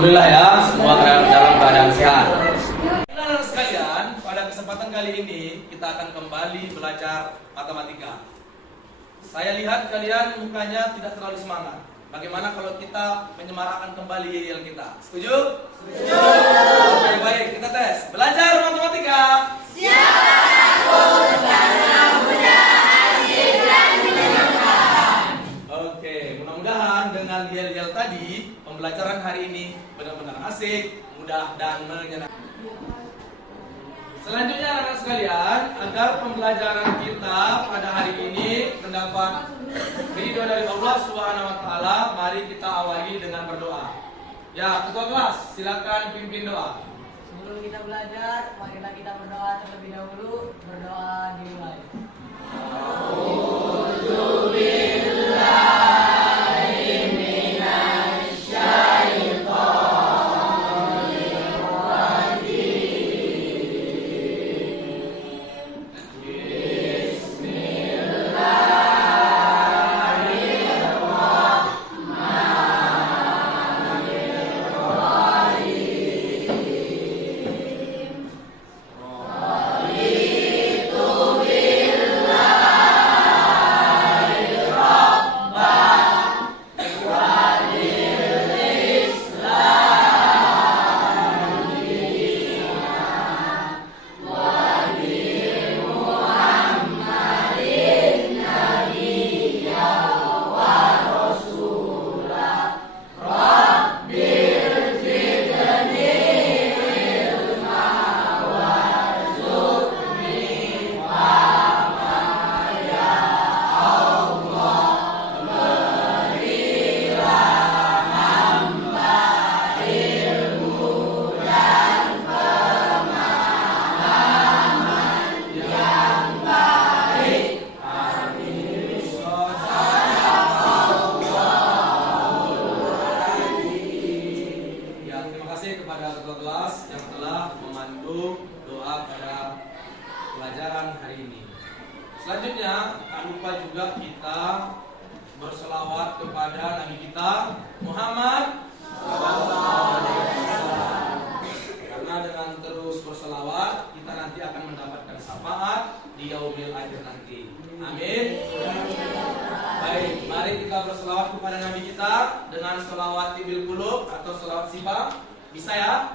Alhamdulillah ya, semua dalam keadaan sehat. Anak-anak sekalian, pada kesempatan kali ini kita akan kembali belajar matematika. Saya lihat kalian mukanya tidak terlalu semangat. Bagaimana kalau kita menyemarakkan kembali yel kita? Setuju? Setuju. Oke, baik, kita tes. Belajar matematika. Siap. Oke, mudah-mudahan dengan yel-yel tadi pembelajaran hari ini benar-benar asik, mudah dan menyenangkan. Selanjutnya anak-anak sekalian, agar pembelajaran kita pada hari ini mendapat ridho dari Allah Subhanahu wa taala, mari kita awali dengan berdoa. Ya, ketua kelas, silakan pimpin doa. Sebelum kita belajar, marilah kita berdoa terlebih dahulu. Berdoa dimulai. Selanjutnya, tak lupa juga kita berselawat kepada Nabi kita Muhammad SAW. Karena dengan terus berselawat, kita nanti akan mendapatkan syafaat di yaumil akhir nanti. Amin. Baik, mari kita berselawat kepada Nabi kita dengan selawat tibil qulub atau selawat sifat. Bisa ya?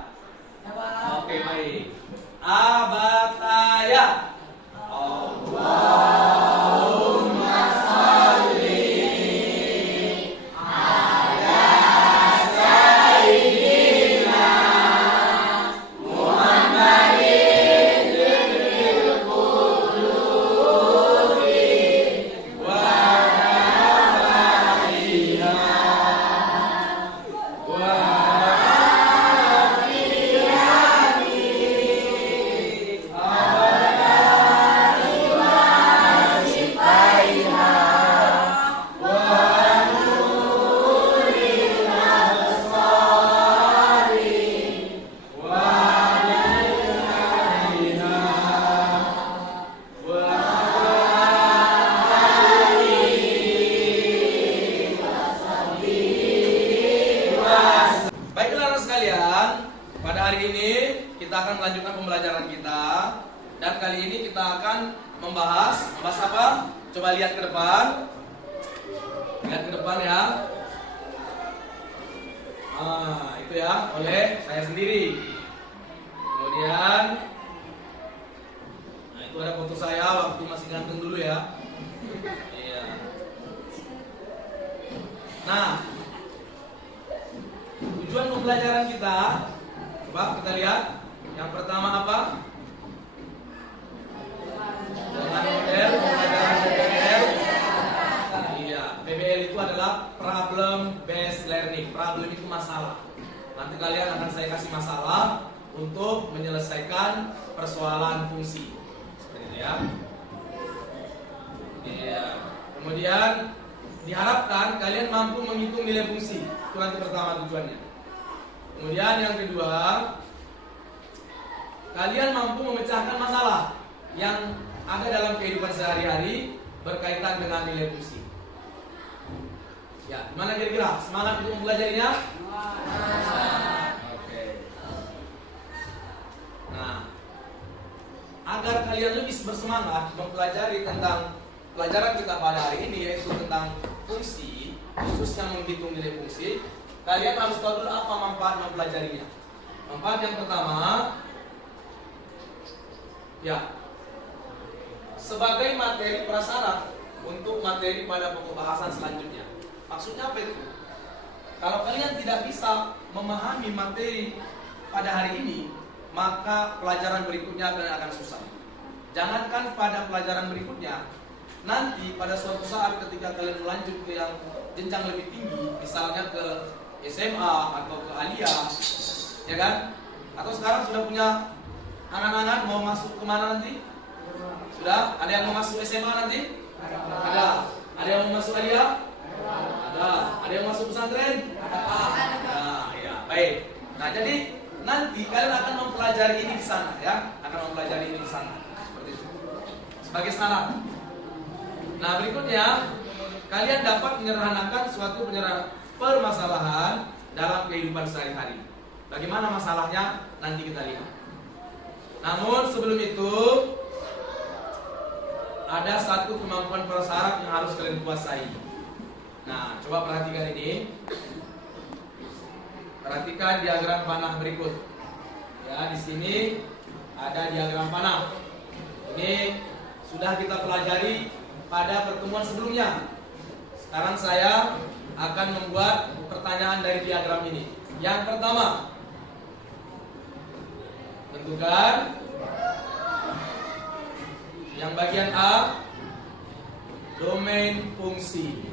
Oke, baik. Abataya. Allahumma sholli ala sayyidina Muhammadin tibil qulubi wa nabaiha wa melanjutkan pembelajaran kita, dan kali ini kita akan membahas apa? Coba lihat ke depan. Lihat ke depan ya. Itu ya, oleh saya sendiri. Kemudian itu ada foto saya waktu masih ganteng dulu ya. Iya. Nah, tujuan pembelajaran kita, coba kita lihat. Yang pertama apa? Dengan model pembelajaran PBL. Iya, PBL itu adalah problem based learning. Problem itu masalah. Nanti kalian akan saya kasih masalah untuk menyelesaikan persoalan fungsi. Seperti itu ya. Iya. Kemudian diharapkan kalian mampu menghitung nilai fungsi. Itu nanti pertama tujuannya. Kemudian yang kedua, kalian mampu memecahkan masalah yang ada dalam kehidupan sehari-hari berkaitan dengan nilai fungsi. Ya, gimana kira-kira? Semangat untuk mempelajarinya? agar kalian lebih bersemangat mempelajari tentang pelajaran kita pada hari ini, yaitu tentang fungsi, khususnya menghitung nilai fungsi. Kalian harus tahu dulu apa manfaat mempelajarinya. Manfaat yang pertama, ya, sebagai materi prasyarat untuk materi pada pokok bahasan selanjutnya. Maksudnya apa itu? Kalau kalian tidak bisa memahami materi pada hari ini, maka pelajaran berikutnya akan susah. Jangankan pada pelajaran berikutnya, nanti pada suatu saat ketika kalian melanjut ke yang jenjang lebih tinggi, misalnya ke SMA atau ke aliyah, ya kan? Atau sekarang sudah punya anak-anak mau masuk kemana nanti? Sudah? Ada yang mau masuk SMA nanti? Ada. Ada yang mau masuk aliyah? Ada. Ada yang masuk pesantren? Nah, ya, baik. Nah, jadi nanti kalian akan mempelajari ini di sana, ya, akan mempelajari ini di sana, seperti itu. Sebagai syarat. Nah, berikutnya kalian dapat menyederhanakan suatu permasalahan dalam kehidupan sehari-hari. Bagaimana masalahnya? Nanti kita lihat. Namun sebelum itu ada satu kemampuan prasyarat yang harus kalian kuasai. Nah, coba perhatikan ini. Perhatikan diagram panah berikut. Ya, di sini ada diagram panah. Ini sudah kita pelajari pada pertemuan sebelumnya. Sekarang saya akan membuat pertanyaan dari diagram ini. Yang pertama, tentukan yang bagian A, domain fungsi.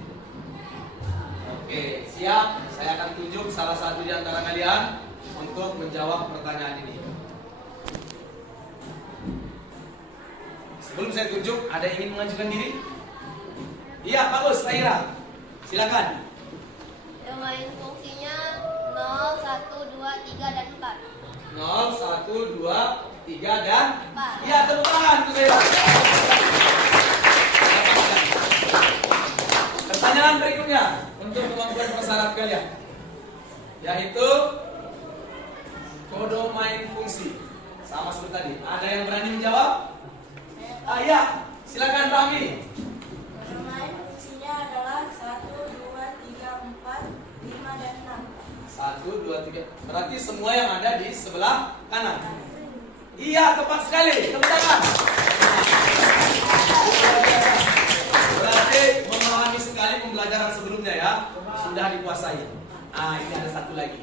Oke, siap. Saya akan tunjuk salah satu di antara kalian untuk menjawab pertanyaan ini. Sebelum saya tunjuk, ada yang ingin mengajukan diri? Iya, bagus, Taira. Silakan. Domain fungsinya 0, 1, 2, 3, dan 4. 0, 1, 2, 3, dan 4. Iya, tepuk tangan untuk Taira. Pertanyaan berikutnya untuk kemampuan prasyarat kalian, yaitu kodomain fungsi. Sama seperti tadi. Ada yang berani menjawab? Ya, silakan Rami. Domain fungsinya adalah 1, 2, 3, 4, 5, dan 6. 1, 2, 3. Berarti semua yang ada di sebelah kanan. Iya, tepat sekali. Tepuk tangan. Berarti memahami sekali pembelajaran sebelumnya, ya. Sudah dikuasai. Nah, ini ada satu lagi.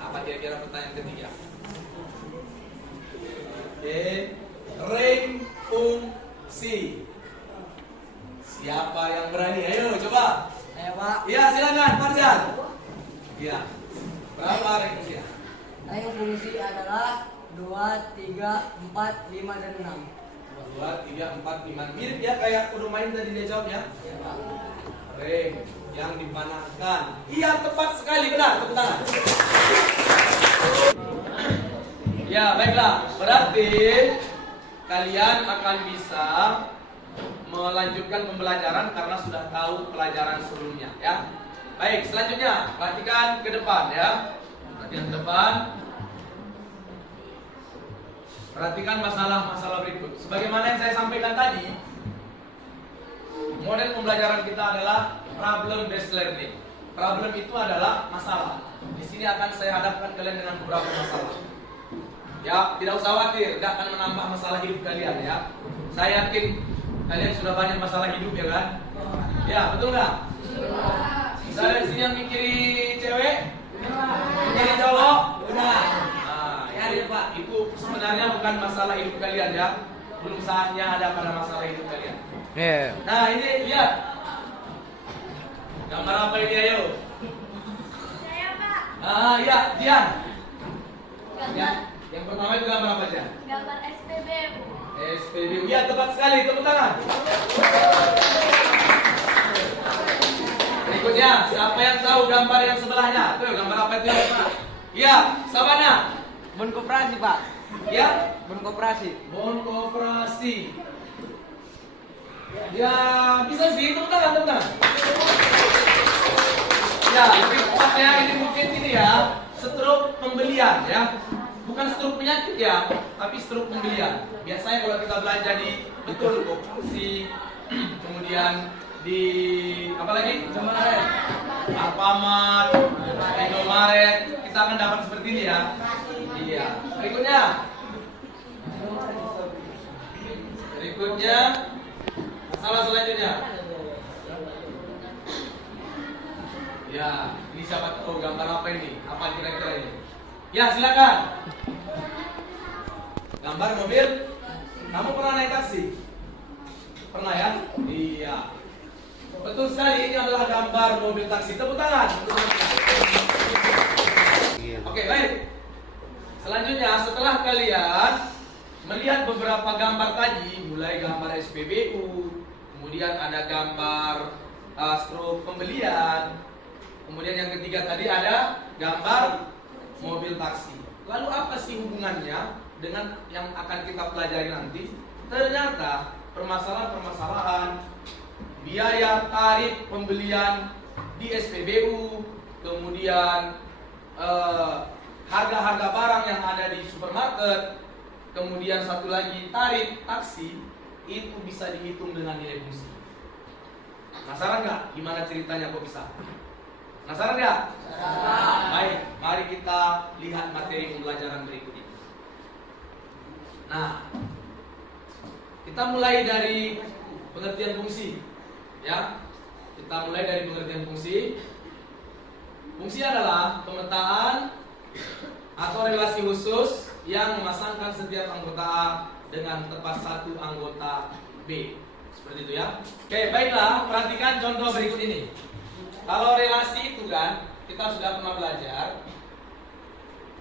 Apa kira-kira pertanyaan ketiga? Oke. Ring fungsi. Siapa yang berani? Ayo coba. Saya Pak. Iya, silakan Farzan. Iya. Berapa ring fungsi? Ring fungsi adalah 2, 3, 4, 5, dan 6. 2, 3, 4, 5. Mirip ya kayak kudu main tadi dia jawabnya. Ya Pak. Ring yang dipanahkan. Iya, tepat sekali, benar. Tepuk tangan. Ya, baiklah. Berarti kalian akan bisa melanjutkan pembelajaran karena sudah tahu pelajaran sebelumnya, ya. Baik, selanjutnya perhatikan ke depan, ya. Perhatikan ke depan. Perhatikan masalah-masalah berikut. Sebagaimana yang saya sampaikan tadi, model pembelajaran kita adalah problem based learning. Problem itu adalah masalah. Di sini akan saya hadapkan kalian dengan beberapa masalah. Ya, tidak usah khawatir, tidak akan menambah masalah hidup kalian, ya. Saya yakin kalian sudah banyak masalah hidup, ya kan? Ya, betul nggak? Misalnya di sini yang mikiri cewek, mikiri cowok, Udah. nah, Ya, itu, Pak. itu sebenarnya bukan masalah hidup kalian, ya. Belum saatnya ada pada masalah hidup kalian. Nah, ini lihat. Gambar apa ini, ayo? Saya Pak. Iya, Dian. Gambar, Yang pertama itu gambar apa aja? gambar SPBU. SPBU. Ya, tepat sekali. Tepuk tangan. Berikutnya, siapa yang tahu gambar yang sebelahnya? Tuh, gambar apa itu? Iya, Sabana. Bon koperasi Pak. Ya, Bon koperasi. bon koperasi. Ya, bisa sih. Tepuk tangan, tepuk tangan. Ya, lebih tepatnya ini mungkin ini ya, struk pembelian, ya. Bukan struk penyakit ya, tapi struk pembelian. Biasanya kalau kita belanja di betul Koperasi, kemudian di apa lagi? Alfamart, Indomaret, kita akan dapat seperti ini ya. Iya. Berikutnya, masalah selanjutnya. Ya, ini siapa tahu gambar apa ini? Apa kira-kira ini? Ya, silakan. Gambar mobil. Kamu pernah naik taksi? Pernah ya? Iya. Betul sekali, ini adalah gambar mobil taksi. Tepuk tangan. Oke, baik. Selanjutnya, setelah kalian melihat beberapa gambar tadi, mulai gambar SPBU, kemudian ada gambar struk pembelian, kemudian yang ketiga tadi ada gambar mobil taksi. Lalu apa sih hubungannya dengan yang akan kita pelajari nanti? Ternyata permasalahan-permasalahan biaya tarif pembelian di SPBU, kemudian harga-harga barang yang ada di supermarket, kemudian satu lagi tarif taksi, itu bisa dihitung dengan nilai fungsi. Penasaran nggak gimana ceritanya kok bisa? Penasaran nggak? Baik, mari kita lihat materi pembelajaran berikut ini. Nah, kita mulai dari pengertian fungsi, ya. Kita mulai dari pengertian fungsi. Fungsi adalah pemetaan atau relasi khusus yang memasangkan setiap anggota A dengan tepat satu anggota B. Seperti itu ya. Oke, baiklah, perhatikan contoh berikut ini. Kalau relasi itu kan kita sudah pernah belajar.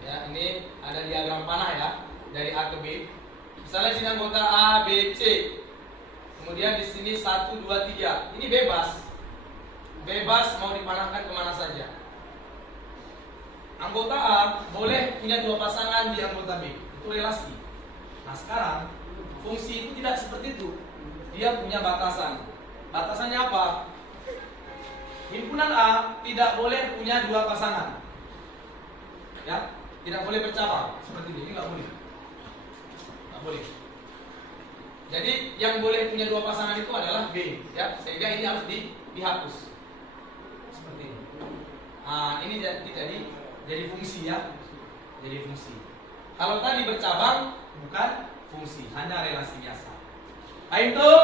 Ya, ini ada diagram panah ya, dari A ke B. Misalnya sini anggota A, B, C. Kemudian di sini 1, 2, 3. Ini bebas. Bebas mau dipanahkan kemana saja. Anggota A boleh punya 2 pasangan di anggota B. Itu relasi. Nah sekarang fungsi itu tidak seperti itu. Dia punya batasan. Batasannya apa? Himpunan A tidak boleh punya 2 pasangan. Ya, tidak boleh bercabang seperti ini. Ini nggak boleh. Nggak boleh. Jadi yang boleh punya 2 pasangan itu adalah B, ya. Sehingga ini harus dihapus. Seperti ini. Nah, ini jadi fungsi ya. Jadi fungsi. Kalau tadi bercabang bukan fungsi, hanya relasi biasa. Ayo tuh?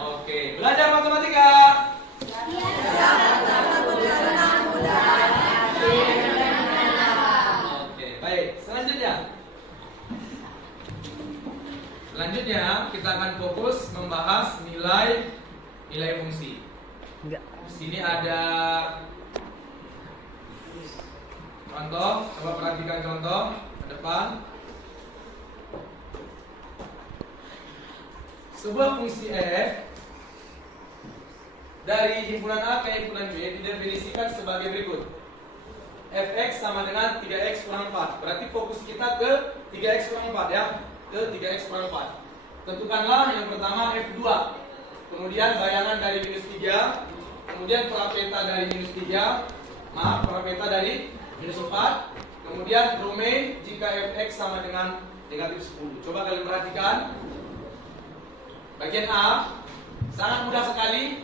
Oke, belajar matematika. Oke, baik. Selanjutnya kita akan fokus membahas nilai fungsi. Di sini ada contoh, coba perhatikan contoh ke depan. Sebuah fungsi f dari himpunan A ke himpunan B didefinisikan sebagai berikut. Fx sama dengan 3x kurang 4. Berarti fokus kita ke 3x kurang 4 ya. Ke 3x kurang 4. Tentukanlah yang pertama F2. Kemudian bayangan dari minus 3. Kemudian parapeta dari minus 3. Parapeta dari minus 4. Kemudian domain jika Fx sama dengan negatif 10. Coba kalian perhatikan. Bagian A sangat mudah sekali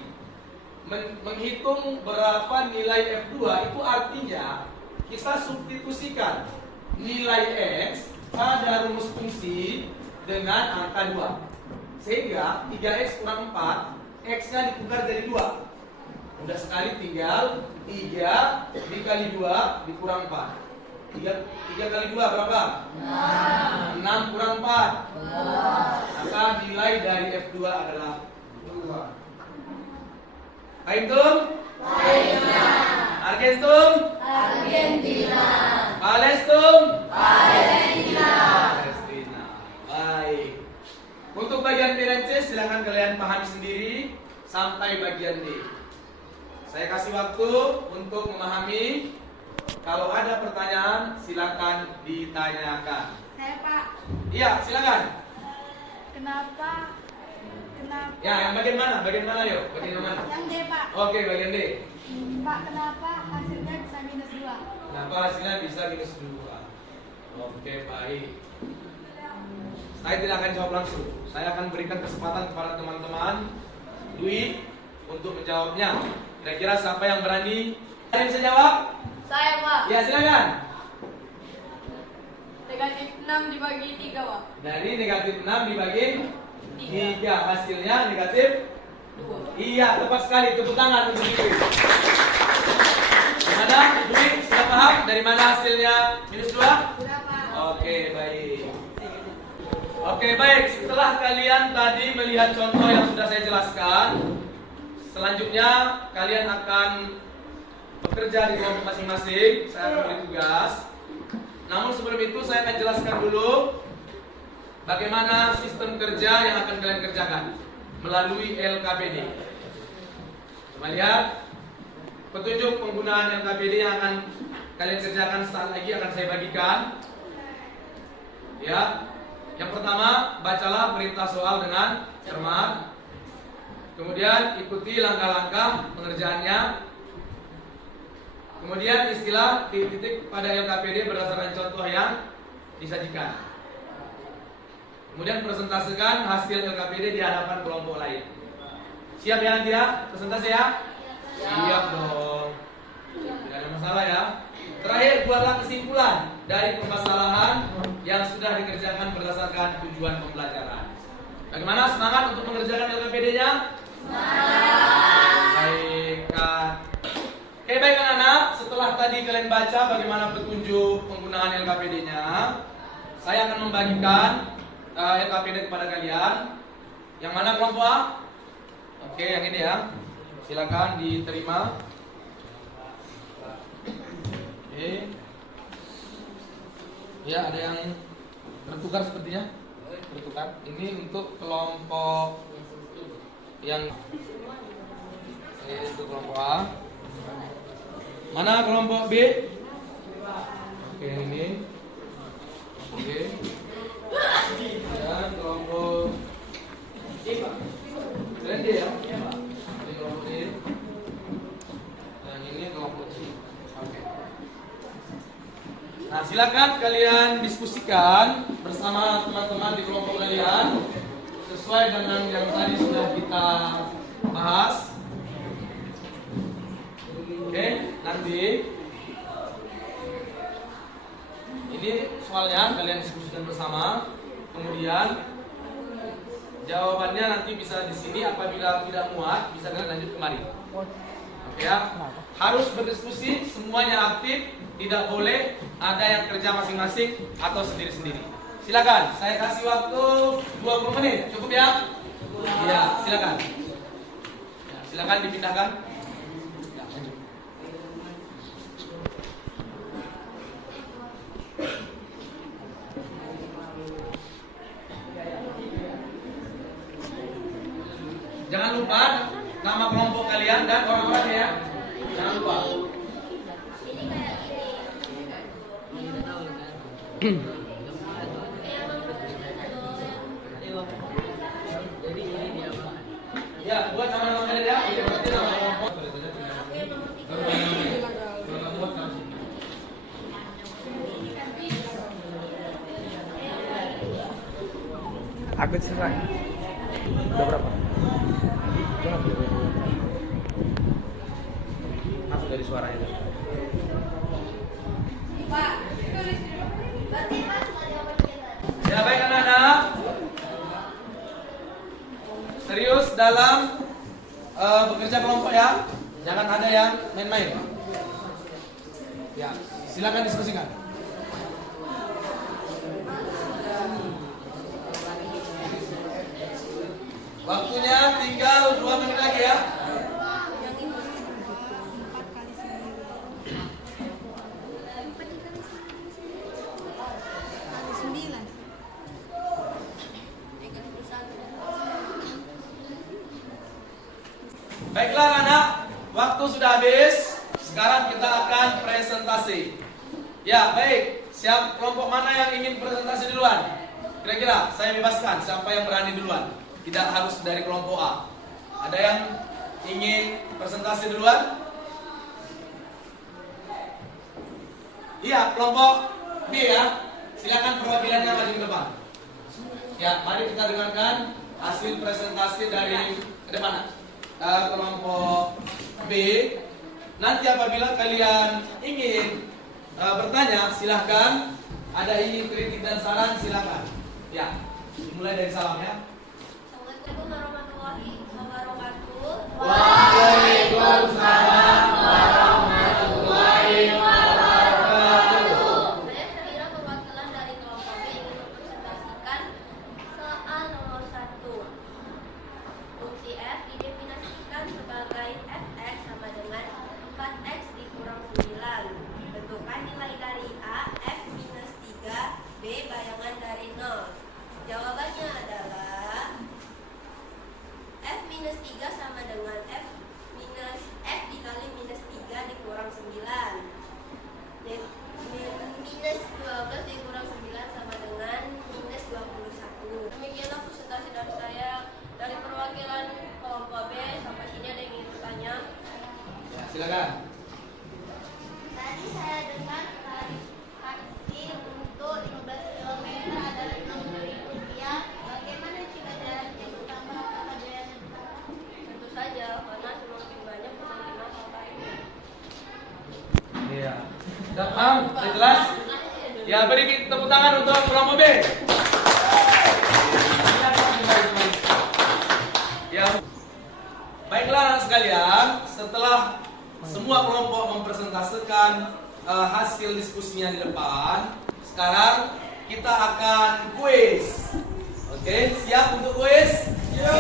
menghitung berapa nilai F2. Itu artinya kita substitusikan nilai X pada rumus fungsi dengan angka 2. Sehingga 3X kurang 4, X-nya ditukar jadi 2. Mudah sekali, tinggal 3 dikali 2 dikurang 4. 3 kali 2 berapa? 6 kurang 4. Maka nilai dari F2 adalah 2. Antum? Argentum? Argentina. Palestum? Palestina. Palestina. Baik. Untuk bagian B dan C silakan kalian pahami sendiri sampai bagian D. Saya kasih waktu untuk memahami. Kalau ada pertanyaan silakan ditanyakan. Saya Pak. Iya, silakan. Kenapa? Ya, yang bagian mana? Bagian mana yuk? Bagian mana? Yang D Pak. Oke, bagian D. Pak, kenapa hasilnya bisa minus 2? Kenapa hasilnya bisa -2? Oke, baik. Saya tidak akan jawab langsung. Saya akan berikan kesempatan kepada teman-teman Dwi untuk menjawabnya. Kira-kira siapa yang berani? Ada yang bisa jawab? Saya, Pak. Ya, silakan. Negatif 6 dibagi 3, Pak. Dari negatif 6 dibagi 3, hasilnya negatif 2. Iya, tepat sekali. Tepuk tangan untuk Dwi. Gimana, Dwi? Sudah paham dari mana hasilnya -2? Sudah, Pak. Oke, baik. Oke, baik. Setelah kalian tadi melihat contoh yang sudah saya jelaskan, selanjutnya kalian akan bekerja di kelompok masing-masing. Saya akan beri tugas. Namun sebelum itu saya akan jelaskan dulu bagaimana sistem kerja yang akan kalian kerjakan melalui LKPD. Coba lihat petunjuk penggunaan LKPD yang akan kalian kerjakan saat lagi akan saya bagikan. Ya, yang pertama, bacalah perintah soal dengan cermat. Kemudian ikuti langkah-langkah pengerjaannya. Kemudian istilah titik-titik pada LKPD berdasarkan contoh yang disajikan. Kemudian presentasikan hasil LKPD di hadapan kelompok lain. Siap ya nanti ya? Presentasi ya? Siap dong. Tidak ada masalah ya. Terakhir, buatlah kesimpulan dari permasalahan yang sudah dikerjakan berdasarkan tujuan pembelajaran. Bagaimana semangat untuk mengerjakan LKPD-nya? Baik. Oke, baik anak-anak. Setelah tadi kalian baca bagaimana petunjuk penggunaan LKPD-nya, saya akan membagikan LKPD kepada kalian. Yang mana kelompok A? Oke, yang ini ya. Silakan diterima. Oke. Ya, ada yang tertukar sepertinya. Tertukar. Ini untuk kelompok yang untuk kelompok A. Mana kelompok B? Oke, ini. Oke. Dan kelompok kalian D ya? Ini kelompok D. Dan ini kelompok C. Oke. Nah, silakan kalian diskusikan bersama teman-teman di kelompok kalian sesuai dengan yang tadi sudah kita bahas. Oke, nanti ini soalnya kalian diskusikan bersama. Kemudian jawabannya nanti bisa di sini. Apabila tidak muat, bisa kalian lanjut kemari. Oke ya, harus berdiskusi, semuanya aktif. Tidak boleh ada yang kerja masing-masing atau sendiri-sendiri. Silakan, saya kasih waktu 20 menit. Cukup ya? Iya, silakan. Ya, silakan dipindahkan. Ya, lanjut. Jangan lupa nama kelompok kalian dan orang-orangnya ya. Jangan lupa. Ya, buat nama-nama kalian ya. Ini berarti nama kelompok. Aku selesai. Udah berapa? Langsung dari suaranya. Ya, baik anak-anak. Serius dalam bekerja kelompok ya. Jangan ada yang main-main. Ya, silakan diskusikan. Waktunya tinggal 2 menit lagi ya. Baiklah anak, waktu sudah habis. Sekarang kita akan presentasi. Ya, baik. Siap kelompok mana yang ingin presentasi duluan? Kira-kira saya bebaskan siapa yang berani duluan. Tidak harus dari kelompok A. Ada yang ingin presentasi duluan? Iya, kelompok B ya. Silakan perwakilannya maju ke depan. Ya, mari kita dengarkan hasil presentasi dari ke depan. Kelompok B. Nanti apabila kalian ingin bertanya, silahkan. Ada ingin kritik dan saran, silahkan. Ya, dimulai dari salam ya. Assalamualaikum warahmatullahi wabarakatuh. Waalaikumsalam warahmatullahi wabarakatuh. Saya Fira, perwakilan dari kelompok B, ingin mempresentasikan soal nomor 1. Fungsi f didefinisikan sebagai fx sama dengan 4x dikurang 9. Bentukan nilai dari a, f minus 3, b bayangan dari 0. Jawabannya adalah f minus 3 sama dengan f dikali minus 3 dikurang 9. Minus 12 dikurang 9 sama dengan minus 21. Demikianlah presentasi dari saya dari perwakilan kelompok B. Sampai sini ada yang ingin bertanya? Ya, silakan. Tadi saya dengar taksi untuk 15 km adalah Rp60.000. Bagaimana jika jaraknya bertambah apakah biayanya bertambah? Tentu saja, karena semakin banyak kemungkinan harganya. Iya. Sudah paham? Sudah jelas? Ya, beri tepuk tangan untuk kelompok B. Ya. Baiklah anak sekalian, setelah semua kelompok mempresentasikan hasil diskusinya di depan, sekarang kita akan kuis. Oke, siap untuk kuis? Siap.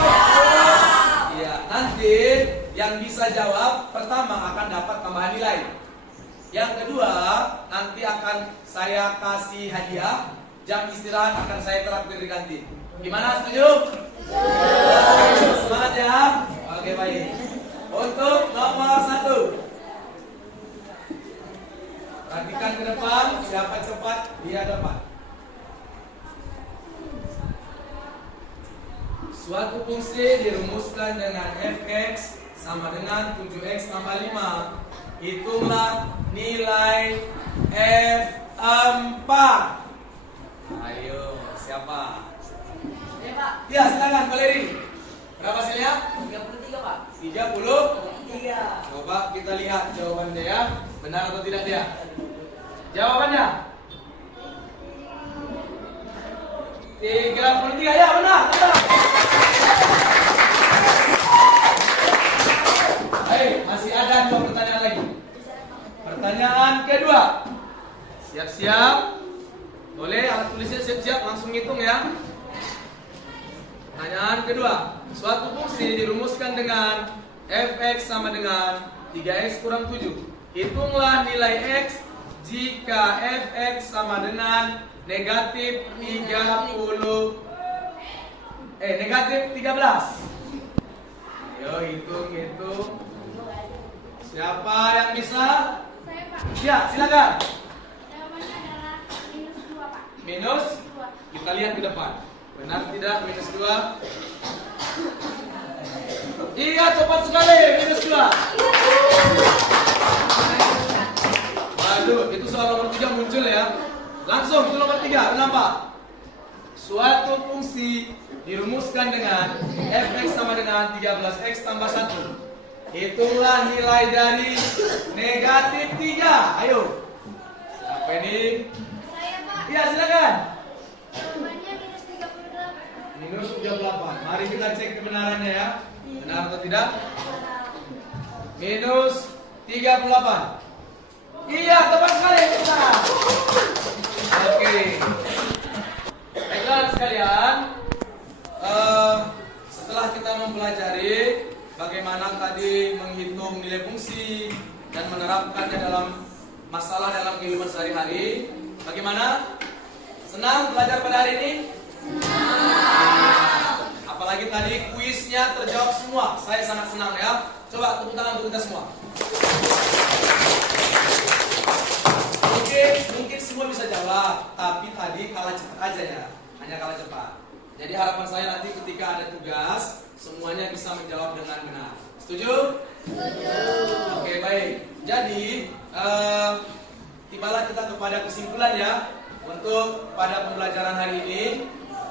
Ya, nanti yang bisa jawab pertama akan dapat tambahan nilai. Yang kedua, nanti akan saya kasih hadiah. Jam istirahat akan saya traktir di kantin. Gimana, setuju? Semangat ya. Oke, baik. Untuk nomor 1, perhatikan ke depan, siapa cepat dia dapat. Suatu fungsi dirumuskan dengan fx sama dengan 7x tambah 5. Hitunglah nilai f4. Ayo, siapa? Ya Pak. Ya, silakan Valeri. Berapa hasilnya? 33 Pak. 30. 3. Coba kita lihat jawabannya ya. Benar atau tidak dia? Jawabannya 33 ya, benar. Baik, masih ada 2 pertanyaan lagi. Pertanyaan kedua. Siap-siap. Boleh alat tulisnya siap-siap, langsung hitung ya. Pertanyaan kedua. Suatu fungsi dirumuskan dengan fx sama dengan 3x kurang 7. Hitunglah nilai x jika fx sama dengan negatif 13. Ayo hitung. Siapa yang bisa? Saya Pak. Ya, silakan. Jawabannya adalah minus 2 Pak. Minus? Kita lihat ke depan. Benar tidak minus 2? Iya, tepat sekali, minus 2. Waduh, itu soal nomor 3 muncul ya. Langsung itu nomor 3, kenapa? Suatu fungsi dirumuskan dengan fx sama dengan 13x tambah 1. Hitunglah nilai dari negatif 3. Ayo. Siapa ini? Saya Pak. Iya, silakan. Jawabannya minus 38. Minus 38. Mari kita cek kebenarannya ya. Benar atau tidak? Minus 38. Iya, tepat sekali. Benar. Oke. Baiklah sekalian. Setelah kita mempelajari bagaimana tadi menghitung nilai fungsi dan menerapkannya dalam masalah dalam kehidupan sehari-hari, bagaimana? Senang belajar pada hari ini? Apalagi tadi kuisnya terjawab semua. Saya sangat senang ya. Coba tepuk tangan untuk kita semua. Mungkin semua bisa jawab, tapi tadi kalah cepat aja ya. Hanya kalah cepat. Jadi harapan saya nanti ketika ada tugas, semuanya bisa menjawab dengan benar. Setuju? Setuju. Oke, baik. Jadi tibalah kita kepada kesimpulan ya untuk pada pembelajaran hari ini.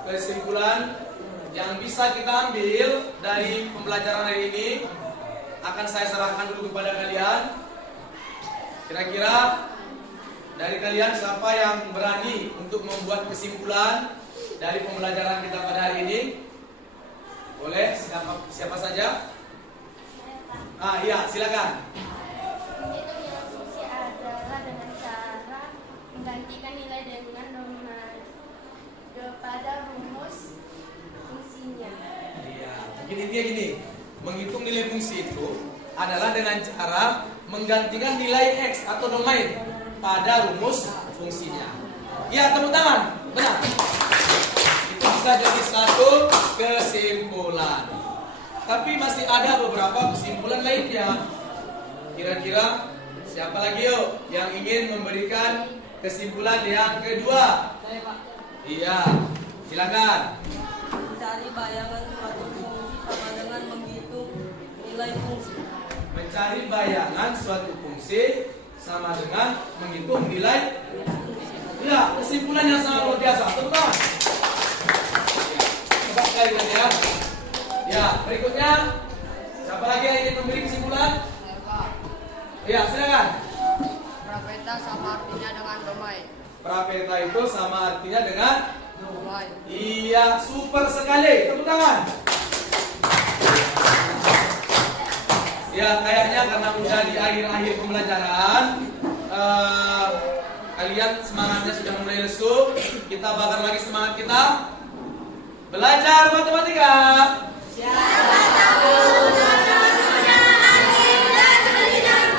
Kesimpulan yang bisa kita ambil dari pembelajaran hari ini akan saya serahkan dulu kepada kalian. Kira-kira dari kalian siapa yang berani untuk membuat kesimpulan dari pembelajaran kita pada hari ini? Boleh, siapa saja? Iya, silakan. Menghitung nilai fungsi adalah dengan cara menggantikan nilai dengan nomor pada rumus fungsinya. Iya, mungkin intinya gini, menghitung nilai fungsi itu adalah dengan cara menggantikan nilai X atau domain pada rumus fungsinya. Ya, tepuk tangan. Benar. Itu bisa jadi satu kesimpulan. Tapi masih ada beberapa kesimpulan lainnya. Kira-kira siapa lagi yuk yang ingin memberikan kesimpulan yang kedua? Saya Pak. Iya, silakan. Mencari bayangan suatu fungsi sama dengan menghitung nilai fungsi. Mencari bayangan suatu fungsi sama dengan menghitung nilai. Ya, kesimpulan yang sangat luar biasa. Tepuk tangan. Coba kalian ya. Ya, berikutnya siapa lagi yang ingin memberi kesimpulan? Ya, silakan. Prapeta sama artinya dengan domain. Prapeta itu sama artinya dengan Domain. iya, super sekali. Tepuk tangan. Ya, kayaknya karena udah di akhir-akhir pembelajaran, kalian semangatnya sudah mulai lesu. Kita bakar lagi semangat kita belajar matematika.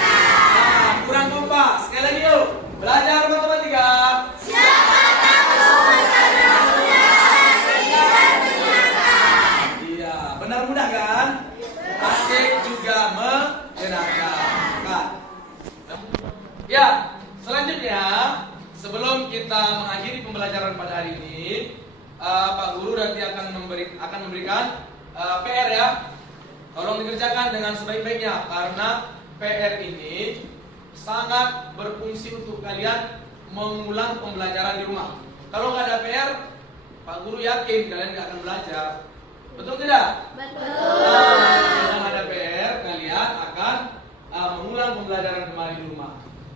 Nah, kurang kompas. Sekali lagi yuk, belajar matematika. Iya, benar mudah kan? Asik juga menyenangkan. Kan? Ya, selanjutnya sebelum kita mengakhiri pembelajaran pada hari ini, Pak Guru nanti akan memberikan PR ya. Tolong dikerjakan dengan sebaik-baiknya karena PR ini sangat berfungsi untuk kalian mengulang pembelajaran di rumah. Kalau nggak ada PR, Pak Guru yakin kalian nggak akan belajar. Betul tidak? Betul. Kalau ada PR, kalian akan mengulang pembelajaran kembali di rumah.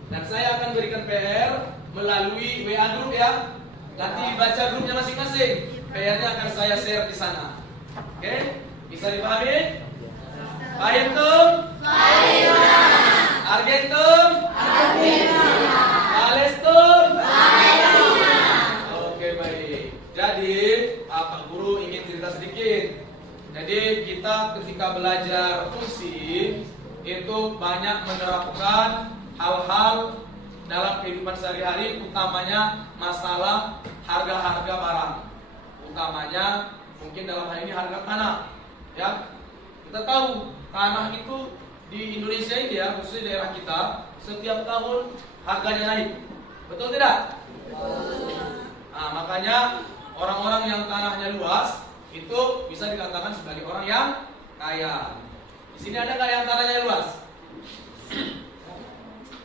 Dan saya akan berikan PR melalui WA group ya. Nanti baca grupnya masing-masing. PR-nya akan saya share di sana. Oke? Bisa dipahami? Paham tuh? Argentum? Palestum? Oke, baik. Jadi, Pak Guru ingin cerita sedikit. Jadi, kita ketika belajar fungsi itu banyak menerapkan hal-hal dalam kehidupan sehari-hari, utamanya masalah harga-harga barang. Utamanya mungkin dalam hal ini harga tanah. Ya, kita tahu tanah itu di Indonesia ini ya, khususnya daerah kita, setiap tahun harganya naik. Betul tidak? Nah, makanya orang-orang yang tanahnya luas itu bisa dikatakan sebagai orang yang kaya. Di sini ada nggak yang tanahnya luas?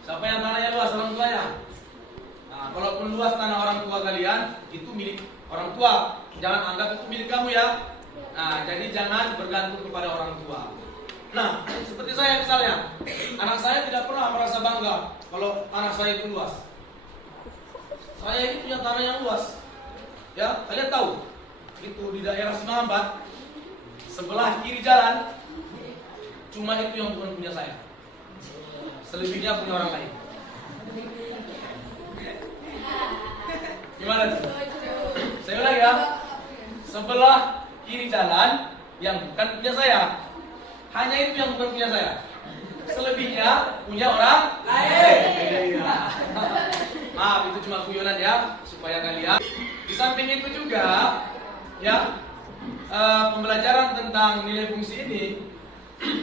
Siapa yang tanahnya luas? Orang tuanya. Nah, kalaupun luas tanah orang tua kalian, itu milik orang tua. Jangan anggap itu milik kamu ya. Nah, jadi jangan bergantung kepada orang tua. Nah, seperti saya misalnya, anak saya tidak pernah merasa bangga kalau anak saya itu luas. Saya ini punya tanah yang luas. Ya, kalian tahu, itu di daerah Sinambat, sebelah kiri jalan, cuma itu yang bukan punya saya. Selebihnya punya orang lain. Gimana tuh? Saya ulang ya. Sebelah kiri jalan yang bukan punya saya. Hanya itu yang bukan punya saya. Selebihnya punya orang lain. Maaf, itu cuma guyonan ya, supaya kalian. Di samping itu juga, ya, pembelajaran tentang nilai fungsi ini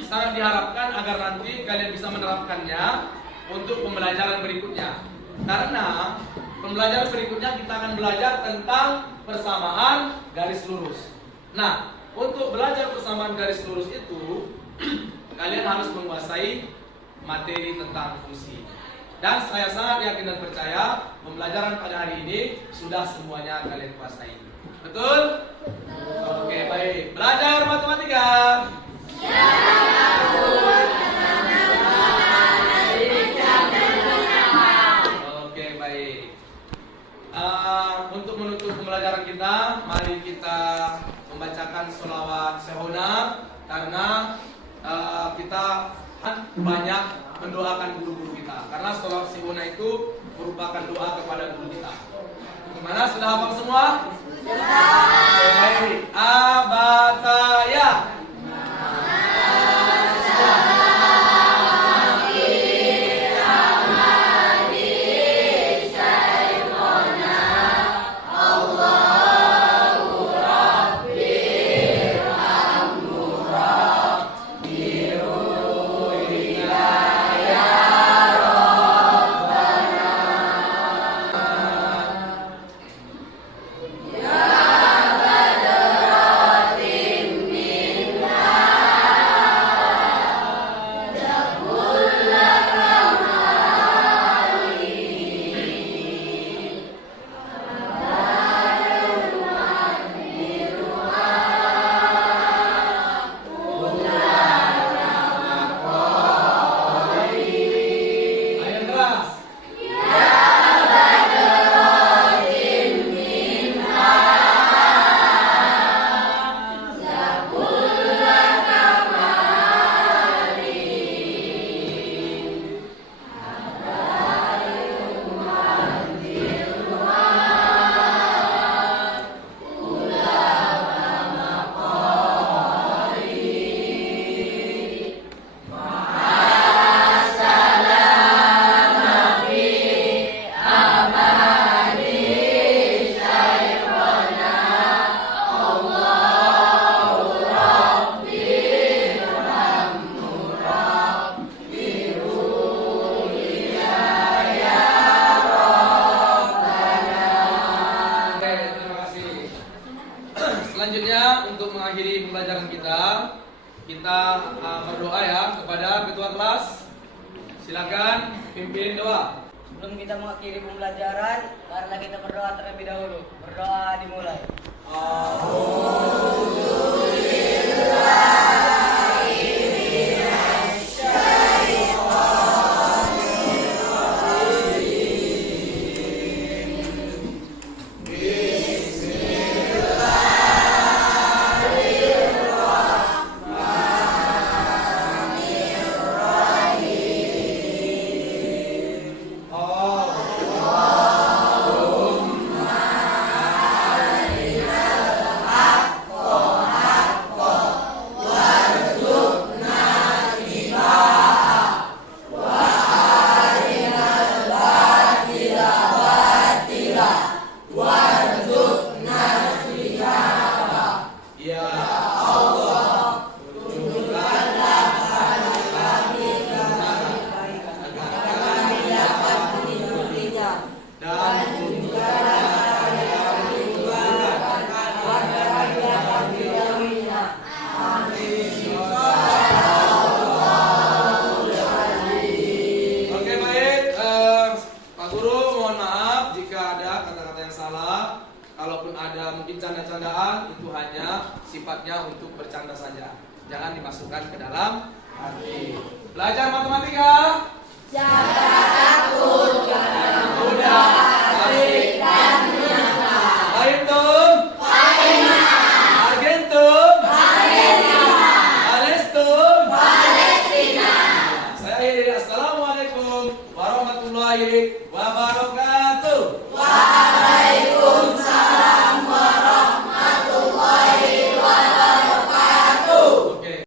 sangat diharapkan agar nanti kalian bisa menerapkannya untuk pembelajaran berikutnya. Karena pembelajaran berikutnya kita akan belajar tentang persamaan garis lurus. Nah, untuk belajar persamaan garis lurus itu kalian harus menguasai materi tentang fungsi. Dan saya sangat yakin dan percaya pembelajaran pada hari ini sudah semuanya kalian kuasai. Betul? Oke, baik. Belajar matematika. Oke, baik. Untuk menutup pembelajaran kita, mari kita membacakan sholawat sehona karena kita banyak mendoakan guru-guru kita. Karena sholawat sehona itu merupakan doa kepada guru kita. Gimana? Sudah hafal semua? Sudah. Baik. Abataya. Selanjutnya untuk mengakhiri pembelajaran kita berdoa ya kepada ketua kelas. Silakan pimpin doa. Sebelum kita mengakhiri pembelajaran, marilah kita berdoa terlebih dahulu. Berdoa dimulai. Kalaupun ada mungkin canda-candaan, itu hanya sifatnya untuk bercanda saja. Jangan dimasukkan ke dalam hati. Belajar matematika. Jaga takut karena mudah, asik dan menyenangkan. Fahimtum? Fahimah. Argentum? Argentina. Palestum? Palestina. Saya akhiri. Assalamualaikum warahmatullahi wabarakatuh.